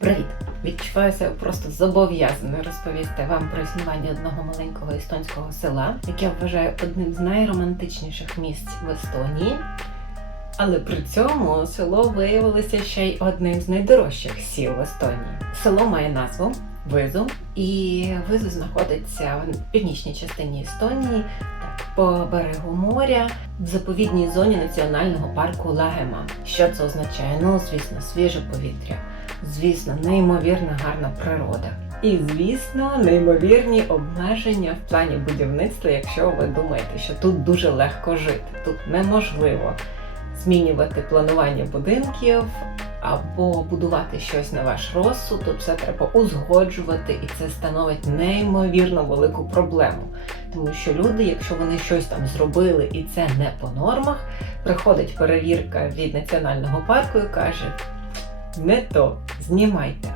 Привіт! Відчуваю себе просто зобов'язаною розповісти вам про існування одного маленького естонського села, яке я вважаю одним з найромантичніших місць в Естонії. Але при цьому село виявилося ще й одним з найдорожчих сіл в Естонії. Село має назву Визу, і Визу знаходиться в північній частині Естонії, по берегу моря, в заповідній зоні національного парку Лагема. Що це означає? Ну, звісно, свіже повітря, звісно, неймовірно гарна природа. І, звісно, неймовірні обмеження в плані будівництва, якщо ви думаєте, що тут дуже легко жити. Тут неможливо змінювати планування будинків або будувати щось на ваш розсуд. Тут все треба узгоджувати, і це становить неймовірно велику проблему. Тому що люди, якщо вони щось там зробили і це не по нормах, приходить перевірка від національного парку і каже: не то, знімайте.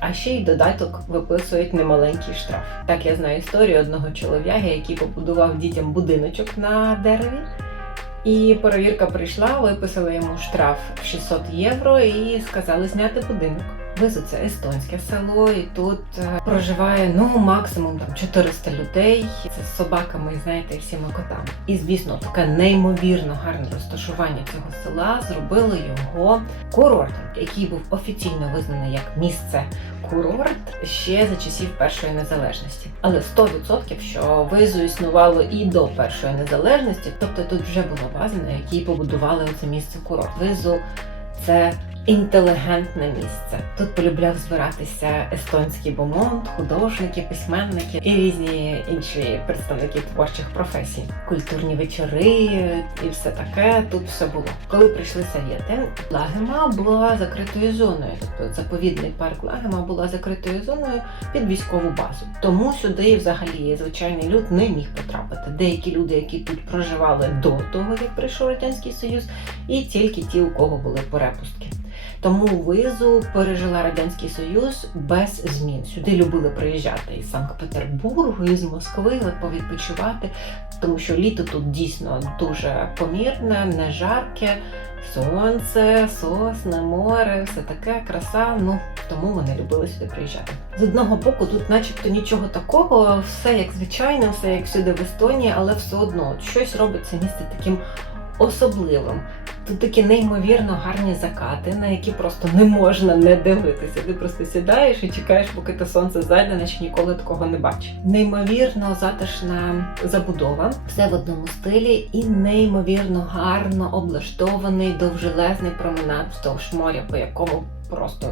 А ще й додаток виписують немаленький штраф. Так я знаю історію одного чоловіка, який побудував дітям будиночок на дереві. І перевірка прийшла, виписали йому штраф в 600 євро і сказали зняти будинок. Визу це естонське село, і тут е, проживає ну максимум там 400 людей. Це з собаками, знаєте, всіма котами. І звісно, таке неймовірно гарне розташування цього села зробило його курортом, який був офіційно визнаний як місце курорт ще за часів першої незалежності. Але 100% що визу існувало і до першої незалежності, тобто тут вже була база, на якій побудували це місце курорт. Визу це інтелігентне місце. Тут полюбляв збиратися естонський бомонд, художники, письменники і різні інші представники творчих професій, культурні вечори і все таке. Тут все було. Коли прийшли совєти, Лагема була закритою зоною, тобто заповідний парк Лагема була закритою зоною під військову базу. Тому сюди взагалі звичайний люд не міг потрапити. Деякі люди, які тут проживали до того, як прийшов радянський союз, і тільки ті, у кого були перепустки. Тому визу пережила радянський союз без змін. Сюди любили приїжджати із Санкт-Петербургу, із Москви, от повідпочивати, тому що літо тут дійсно дуже помірне, не жарке. Сонце, сосне, море, все таке, краса. Ну тому вони любили сюди приїжджати. З одного боку, тут, начебто, нічого такого, все як звичайно, все як всюди в Естонії, але все одно щось робить це місце таким особливим. Тут такі неймовірно гарні закати, на які просто не можна не дивитися. Ти просто сідаєш і чекаєш, поки те сонце зайде, наче ніколи такого не бачиш. Неймовірно затишна забудова, все в одному стилі, і неймовірно гарно облаштований довжелезний променад вздовж моря, по якому просто.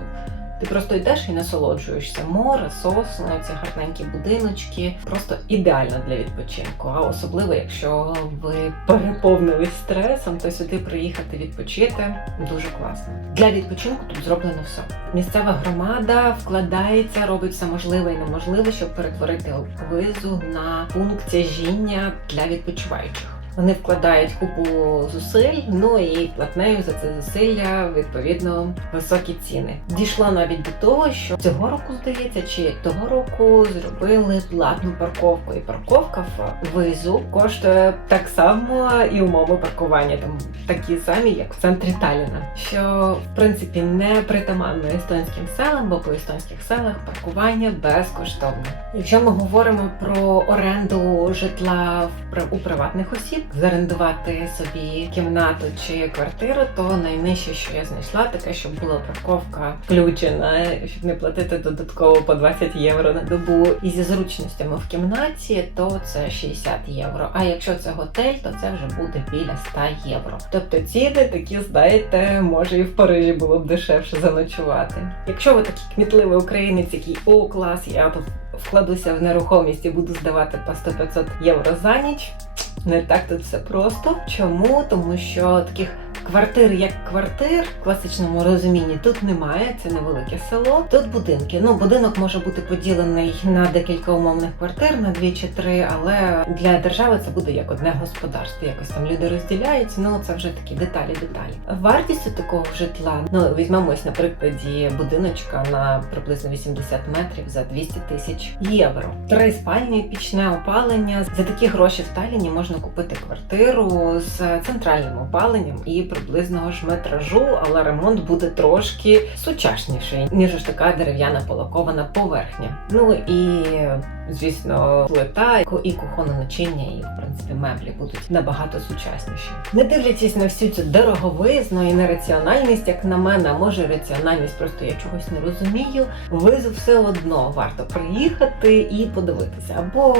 Ти просто йдеш і насолоджуєшся. Море, сосни, ці гарненькі будиночки. Просто ідеально для відпочинку. А особливо, якщо ви переповнились стресом, то сюди приїхати відпочити дуже класно. Для відпочинку тут зроблено все. Місцева громада вкладається, робить все можливе і неможливе, щоб перетворити визу на пункт тяжіння для відпочиваючих. Вони вкладають купу зусиль, ну і платнею за це зусилля відповідно високі ціни. Дійшло навіть до того, що цього року здається, чи того року зробили платну парковку. І парковка в визу коштує так само, і умови паркування там такі самі, як в центрі Таліна. Що в принципі не притаманно естонським селам, бо по естонських селах паркування безкоштовне. Якщо ми говоримо про оренду житла у приватних осіб, зарендувати собі кімнату чи квартиру, то найнижче, що я знайшла, таке, щоб була парковка включена, щоб не платити додатково по 20 євро на добу. І зі зручностями в кімнаті, то це 60 євро. А якщо це готель, то це вже буде біля 100 євро. Тобто ціни такі, знаєте, може і в Парижі було б дешевше заночувати. Якщо ви такий кмітливий українець, який о клас, я вкладуся в нерухомість і буду здавати по 100-500 євро за ніч. Не так тут все просто. Чому? Тому що таких квартир як квартир в класичному розумінні тут немає. Це невелике село. Тут будинки. Ну, будинок може бути поділений на декілька умовних квартир, на дві чи три, але для держави це буде як одне господарство. Якось там люди розділяються. Ну це вже такі деталі, деталі. Вартістю такого житла, ну візьмемо ось на прикладі будиночка на приблизно 80 метрів за 200 тисяч євро. Три спальні, пічне опалення. За такі гроші в Таліні можна купити квартиру з центральним опаленням і приблизного ж метражу, але ремонт буде трошки сучасніший, ніж ж така дерев'яна полакована поверхня. Ну і звісно, плита і кухонне начиння, і в принципі меблі будуть набагато сучасніші. Не дивлячись на всю цю дороговизну і нераціональність, як на мене, може раціональність, просто я чогось не розумію. Визу все одно варто приїхати і подивитися або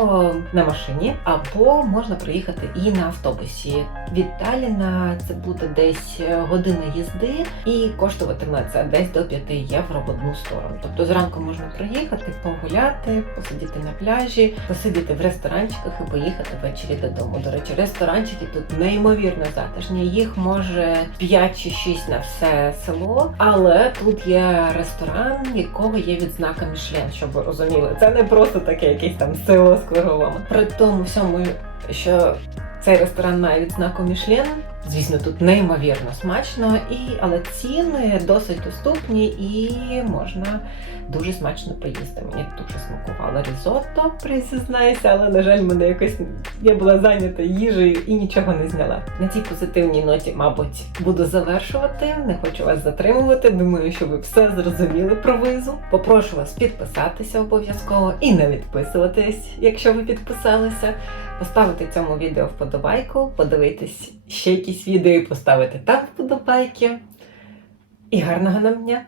на машині, або можна приїхати і на автобусі. Від Таліна це буде десь година їзди, і коштуватиме це десь до 5 євро в одну сторону. Тобто зранку можна приїхати, погуляти, посидіти на пляжі, посидіти в ресторанчиках і поїхати ввечері додому. До речі, ресторанчики тут неймовірно затишні. Їх може 5 чи 6 на все село, але тут є ресторан, якого є відзнака Мішлен, щоб ви розуміли. Це не просто таке якесь там село з круговами. При тому всьому, що цей ресторан має відзнаку Мішлен. Звісно, тут неймовірно смачно, і але ціни досить доступні і можна дуже смачно поїсти. Мені дуже смакувало різотто, признаюся, але на жаль, мене якось я була зайнята їжею і нічого не зняла. На цій позитивній ноті, мабуть, буду завершувати. Не хочу вас затримувати. Думаю, що ви все зрозуміли про визу. Попрошу вас підписатися обов'язково і не відписуватись, якщо ви підписалися. Поставити цьому відео вподобайку, подивитись ще якісь відео поставити там вподобайки. І гарного нам дня!